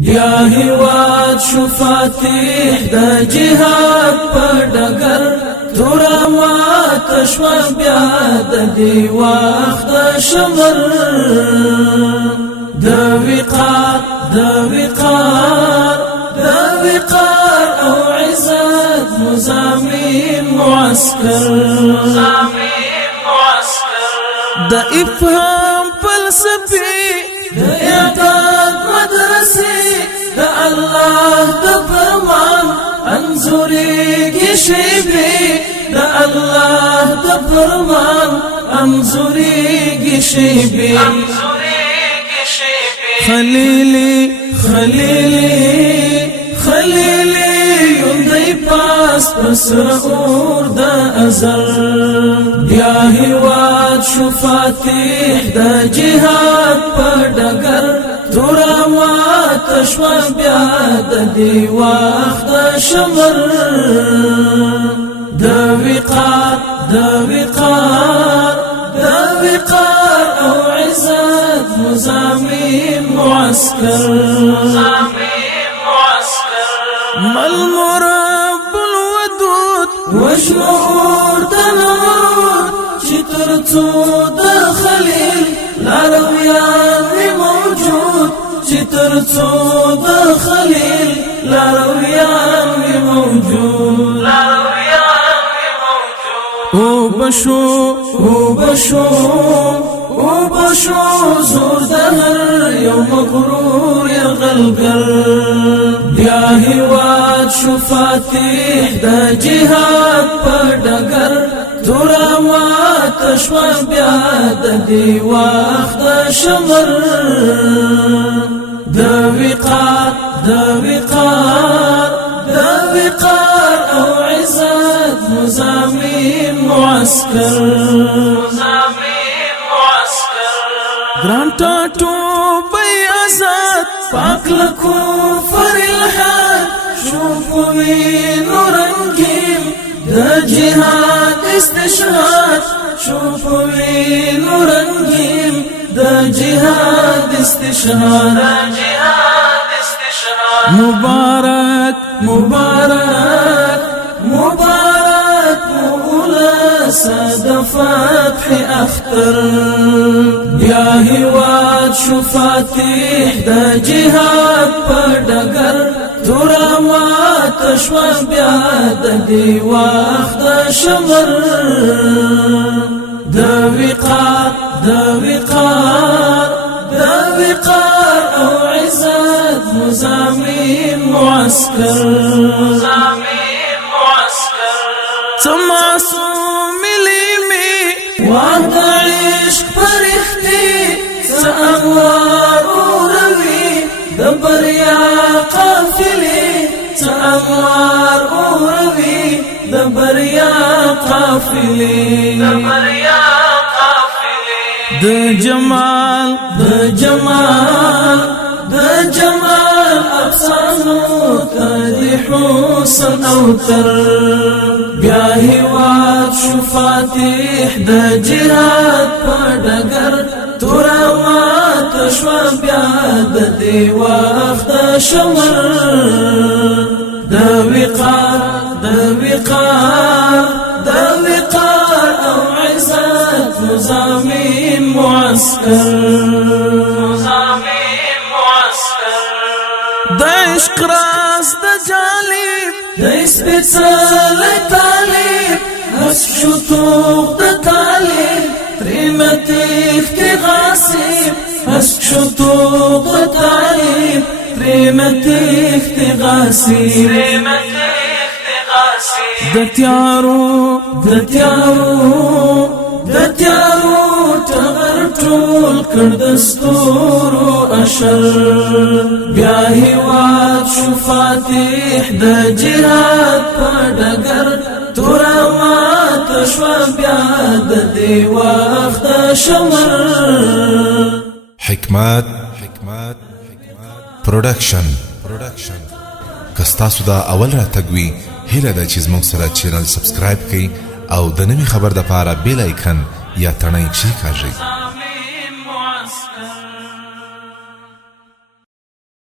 بیا هیواد شو فاتح د جهاد په ډګر تورا مات شوه بیا د دې وخت د شمر د وقار او عزت مزامین معسكر د افهام فلسفي د اعداد مدرسې د الله د فرمان انظریږي شیبې د الله د فرمان انظریږي شیبې خلیلی یوندی پاس پسر اور د ازل بیا هیواد شو فاتح د جهاد په ډګر تورا مات شوه بیا د دې وخت د شمر د وقار او عزت مزامین معسكر مل مرب الودود وشعور تنور شتر د خلیل لارویان موجود شتر د خلیل لارویان موجود او بشو زور دهر یو مغرور یغلگل بیا هیواد شو فاتح د جهاد په ډګر تورا مات شوه بیا د دې وخت د شمر د وقار او عزت مزامین معسكر گران ټاټو بی آزاد پاک لکو فر الحاد شوفوی نورنگیم د جهاد استشهاد شوفوی نورنگیم د جهاد استشهاد مبارک مولا ساد فتح اختر بیا هیواد شو فاتح د جهاد په ډګر تورا مات شوه بیا د دې وخت د شمر د وقار او عزت مزامین معسكر معصوم لیمی وعد عشق پرختی سأغوار اوروی دبریا قافلی سأغوار اوروی دبریا قافلی د جمال افسانو تدی حسن اوتر بیا هیواد شو فاتح د جهاد په ډګر تورا مات شوه بیا د دې وخت د شمر د وقار او عزت مزامین معسكر د عشق راز د جالب د سپېڅلی طالب حسب شو توغ د طالب ترېنه تېښتې غاصب حسب شو توغ د طالب ترېنه تېښتې غاصب د تیارو ټغر ټول کړ د ستورو اشر بیا هیواد شو فاتح د جهاد په ډګر تورا مات شوه بیا د دې وخت د شمر حکمت پروډکشن کستاسو دا اول را تګوي هیله ده چې زموږ سره چینل سبسکرایب کړئ او د نوي خبر د پاره بیل آیکن یا تڼۍ کښې کاږئ